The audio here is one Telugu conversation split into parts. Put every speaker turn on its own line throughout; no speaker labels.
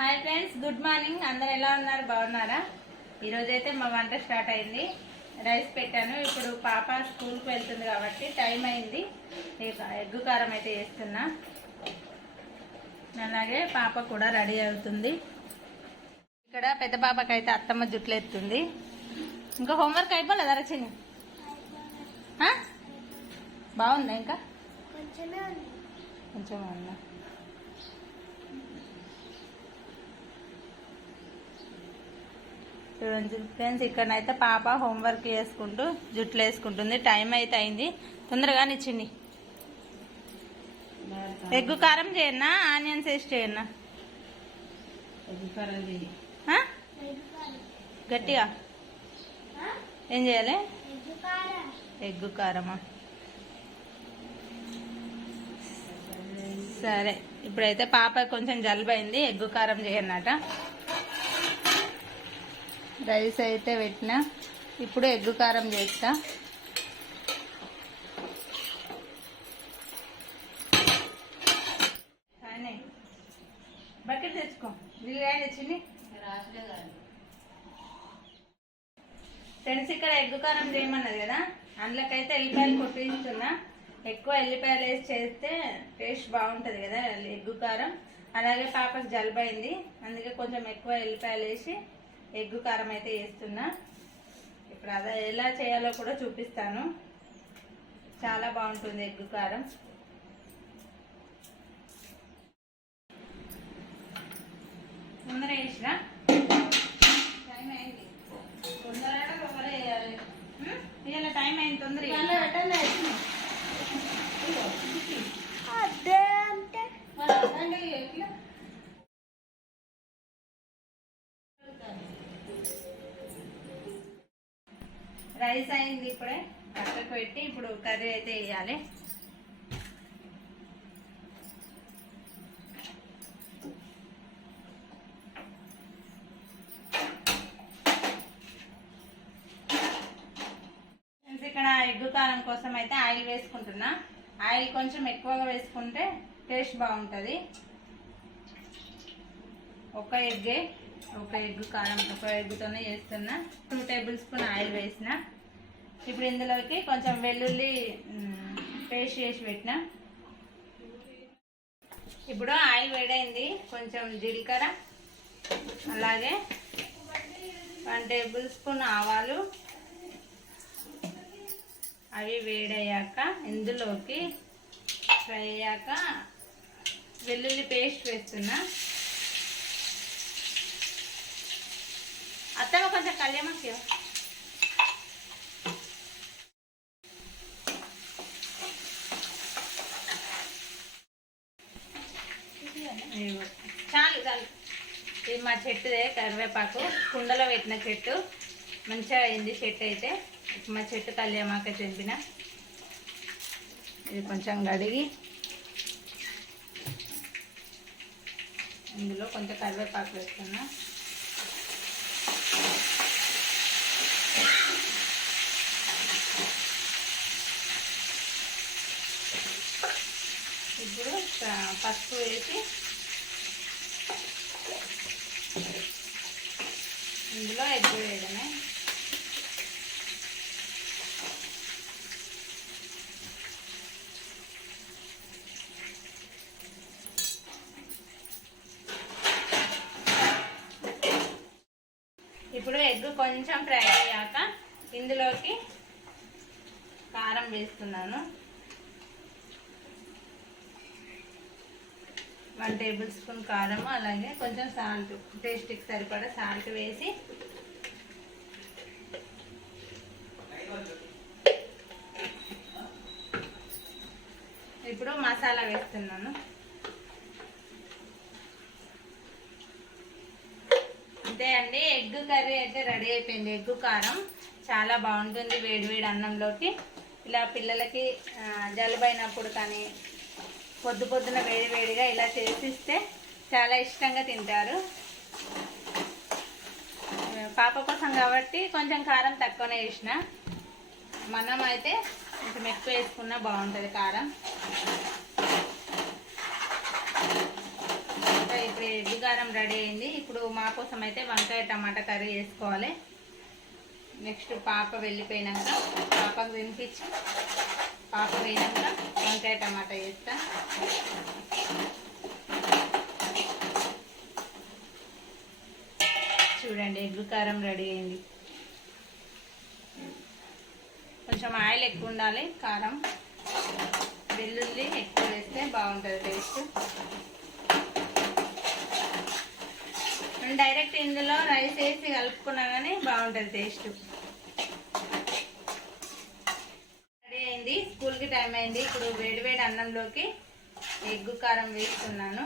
Hi friends good morning. అందరు ఎలా ఉన్నారు? బాగున్నారా? ఈరోజు అయితే మా వంట స్టార్ట్ అయింది. రైస్ పెట్టాను. ఇప్పుడు పాప స్కూల్కి వెళ్తుంది కాబట్టి టైం అయింది. ఎగ్గు కారం అయితే చేస్తున్నా. అలాగే పాప కూడా రెడీ అవుతుంది. ఇక్కడ పెద్ద పాపకి అయితే అత్తమ్మ జుట్లు ఎత్తుంది. ఇంకా హోంవర్క్ అయిపోలేదా రచని? బాగుందా ఇంకా?
కొంచెమే ఉంది
కొంచెం ఉందా చూడండి ఫ్రెండ్స్ ఇక్కడనైతే పాప హోంవర్క్ చేసుకుంటూ జుట్లు వేసుకుంటుంది. టైం అయితే అయింది. తొందరగా నిచ్చింది ఎగ్గు కారం చేయన్నా ఆనియన్స్ వేసి చేయన్నా? గట్టిగా? ఏం చేయాలి? ఎగ్గు కారమా? సరే ఇప్పుడైతే పాప కొంచెం జలుబైంది ఎగ్గు కారం చేయన్నట రైస్ అయితే పెట్టిన. ఇప్పుడు ఎగ్గు కారం చేస్తా. బకెట్ తెచ్చుకో. బిర్యానీ తెచ్చింది? ఫ్రెండ్స్ ఇక్కడ ఎగ్గు కారం చేయమన్నది కదా? అందులోకైతే ఎల్లిపాయలు కొట్టిస్తున్నా ఎక్కువ ఎల్లిపాయలు వేసి చేస్తే టేస్ట్ బాగుంటుంది కదా ఎగ్గు కారం. అలాగే పాపకు జలుబైంది అందుకే కొంచెం ఎక్కువ ఎల్లిపాయలు వేసి ఎగ్గు కారం అయితే వేస్తున్నా. ఇప్పుడు అదే ఎలా చేయాలో కూడా చూపిస్తాను. చాలా బాగుంటుంది ఎగ్గు కారం. ముందర వేసిన. టైం అయింది. తొందరగా తొందర వేయాలి. టైం అయింది తొందర
అదే.
ఇప్పుడే పక్కకు పెట్టి ఇప్పుడు కర్రీ అయితే వేయాలి. ఇక్కడ ఎగ్గు కారం కోసం అయితే ఆయిల్ వేసుకుంటున్నా. ఆయిల్ కొంచెం ఎక్కువగా వేసుకుంటే టేస్ట్ బాగుంటుంది. ఒక ఎగ్గే ఒక ఎగ్ కారం ఒక ఎగ్గుతోనే చేస్తున్నా. టూ టేబుల్ స్పూన్ ఆయిల్ వేసిన. ఇప్పుడు ఇందులోకి కొంచెం వెల్లుల్లి పేస్ట్ చేసి పెట్టిన. ఇప్పుడు ఆయిల్ వేడైంది. కొంచెం జీలకర్ర అలాగే వన్ టేబుల్ స్పూన్ ఆవాలు. అవి వేడయ్యాక ఇందులోకి ఫ్రై అయ్యాక వెల్లుల్లి పేస్ట్ వేస్తున్నా. అత్తమ్మ కొంచెం కళ్యామకి చాలు చాలు ఇది మా చెట్టుదే కరివేపాకు. కుండలో పెట్టిన చెట్టు. మంచిగా అయింది చెట్టు అయితే. మా చెట్టు కళ్యామాక తెంపిన. ఇది కొంచెం కడిగి ఇందులో కొంచెం కరివేపాకు వేస్తున్నా ఇప్పుడు పసుపు వేసి ఇందులో ఎగ్ వేయడమే ఇప్పుడు ఎగ్ కొంచెం ఫ్రై అయ్యాక ఇందులోకి కారం వేస్తున్నాను. వన్ టేబుల్ స్పూన్ కారం అలాగే కొంచెం సాల్ట్ టేస్ట్కి సరిపడా సాల్ట్ వేసి ఇప్పుడు మసాలా వేస్తున్నాను. అంతే అండి ఎగ్ కర్రీ అయితే రెడీ అయిపోయింది. ఎగ్ కారం చాలా బాగుంటుంది వేడి వేడి అన్నంలోకి. ఇలా పిల్లలకి జలుబైనప్పుడు కానీ పొద్దు పొద్దున వేడి వేడిగా ఇలా చేసిస్తే చాలా ఇష్టంగా తింటారు. పాప కోసం కాబట్టి కొంచెం కారం తక్కువనే వేసిన మనం అయితే కొంచెం ఎక్కువ వేసుకున్నా బాగుంటుంది కారం. ఇప్పుడు ఎగ్గు కారం రెడీ అయింది. ఇప్పుడు మా కోసం అయితే వంకాయ టమాటా కర్రీ చేసుకోవాలి. నెక్స్ట్ పాప వెళ్ళిపోయినాక పాపకు తినిపించి పాప పోయినాక వంకాయ టమాటా వేస్తా చూడండి ఎగ్గు కారం రెడీ అయింది. కొంచెం ఆయిల్ ఎక్కువ ఉండాలి కారం. వెల్లుల్లి ఎక్కువ వేస్తే బాగుంటుంది టేస్ట్. డైరెక్ట్ ఇందులో రైస్ వేసి కలుపుకున్నా కానీ బాగుంటుంది టేస్ట్ రెడీ అయింది. స్కూల్కి టైం అయింది. ఇప్పుడు వేడి వేడి అన్నంలోకి ఎగ్గు కారం వేస్తున్నాను.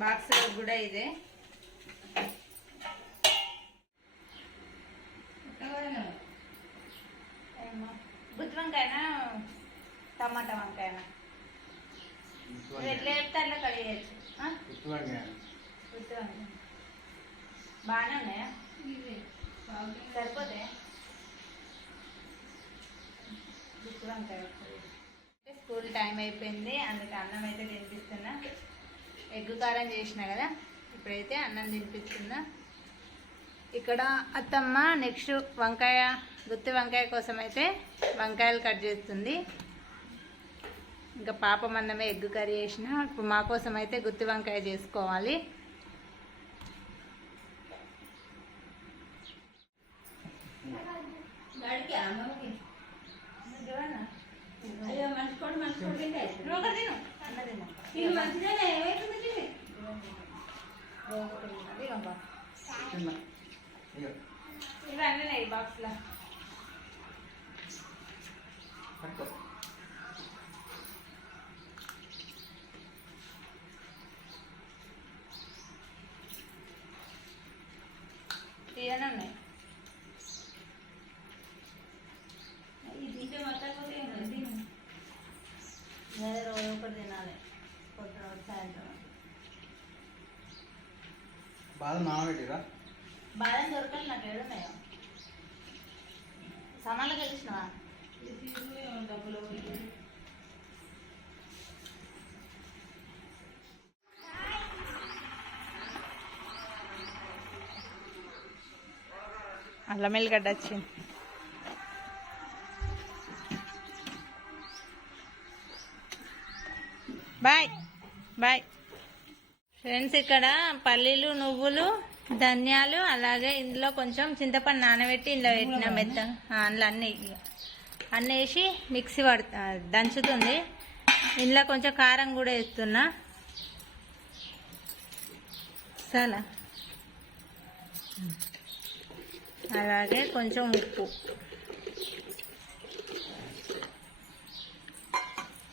బాక్స్ కూడా ఇదే. గుత్తి వంకాయనా? టమాటా వంకాయనా? ఎట్లా చెప్తే అట్లా కడిగేయచ్చు? గుత్తి వంకాయ. బాగానే ఉన్నాయా? సరిపోతే గుత్తి వంకాయ అంటే స్కూల్ టైం అయిపోయింది అందుకే అన్నం అయితే తినిపిస్తున్నా. ఎగ్గు కారం చేసిన కదా ఇప్పుడైతే అన్నం తినిపిస్తున్నా. ఇక్కడ అత్తమ్మ నెక్స్ట్ వంకాయ గుత్తి వంకాయ కోసం అయితే వంకాయలు కట్ చేస్తుంది. ఇంకా పాప మందమే ఎగ్ కర్రీ చేసిన ఇప్పుడు మా కోసం అయితే గుత్తి వంకాయ చేసుకోవాలి. తిను. తిను. ఇవి అన్నీ ఈ బాక్స్లో తీయనే
బాదం నానబెట్టిరా
బాదం దొరకలు నాకు ఏడున్నాయో సమాన్లు కలిసినవా అల్లం ఎల్లిగడ్డ వచ్చింది బాయ్ బాయ్ ఫ్రెండ్స్ ఇక్కడ పల్లీలు నువ్వులు ధనియాలు అలాగే ఇందులో కొంచెం చింతపండు నానబెట్టి ఇందులో పెట్టిన మెత్త. అందులో అన్నీ అన్నీ వేసి మిక్సీ పడుతా దంచుతుంది. ఇందులో కొంచెం కారం కూడా వేస్తున్నా. చాలా అలాగే కొంచెం ఉప్పు.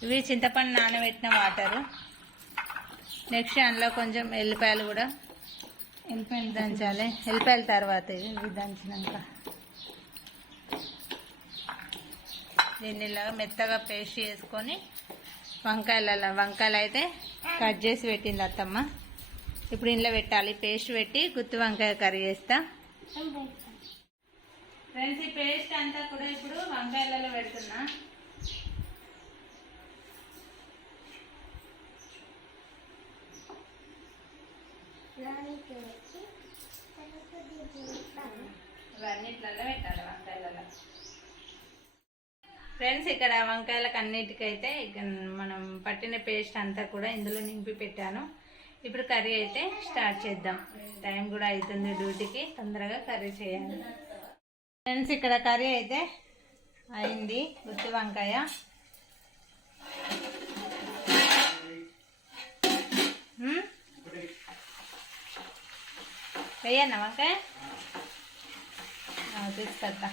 ఇవి చింతపండు నానబెట్టిన వాటరు. నెక్స్ట్ అందులో కొంచెం ఎల్లిపాయలు కూడా ఎల్లిపాయలు దంచాలి. ఎల్లిపాయల తర్వాత ఇవి దంచినాక. దీన్ని ఇలాగా మెత్తగా పేస్ట్ చేసుకొని వంకాయల వంకాయలు అయితే కట్ చేసి పెట్టింది అత్తమ్మ. ఇప్పుడు ఇంట్లో పెట్టాలి. పేస్ట్ పెట్టి గుత్తి వంకాయ కర్రీ చేస్తా. ఫ్రెండ్స్ ఈ పేస్ట్ అంతా కూడా ఇప్పుడు వంకాయలలో పెడుతున్నా. ఇవన్నిట్లలో పెట్టాలి వంకాయలలో. ఫ్రెండ్స్ ఇక్కడ వంకాయలకు అన్నిటికైతే మనం పట్టిన పేస్ట్ అంతా కూడా ఇందులో నింపి పెట్టాను. ఇప్పుడు కర్రీ అయితే స్టార్ట్ చేద్దాం. టైం కూడా అవుతుంది డ్యూటీకి తొందరగా కర్రీ చేయాలి. ఫ్రెండ్స్ ఇక్కడ కర్రీ అయితే అయింది. గుత్తి వంకాయ. అయ్యా వంకాయ? తీసుకొస్తా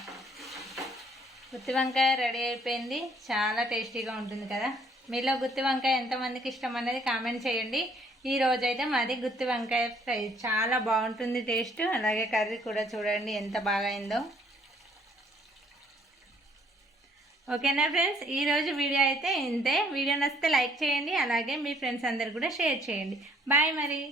గుత్తి వంకాయ రెడీ అయిపోయింది. చాలా టేస్టీగా ఉంటుంది కదా. మీలో గుత్తి వంకాయ ఎంతమందికి ఇష్టం అనేది కామెంట్ చేయండి. ఈ రోజైతే మాది గుత్తి వంకాయ ఫ్రై. చాలా బాగుంటుంది టేస్ట్. అలాగే కర్రీ కూడా చూడండి ఎంత బాగా అయిందో. ఓకేనా ఫ్రెండ్స్? ఈరోజు వీడియో అయితే ఇంతే. వీడియో నచ్చితే లైక్ చేయండి. అలాగే మీ ఫ్రెండ్స్ అందరు కూడా షేర్ చేయండి. బాయ్ మరి.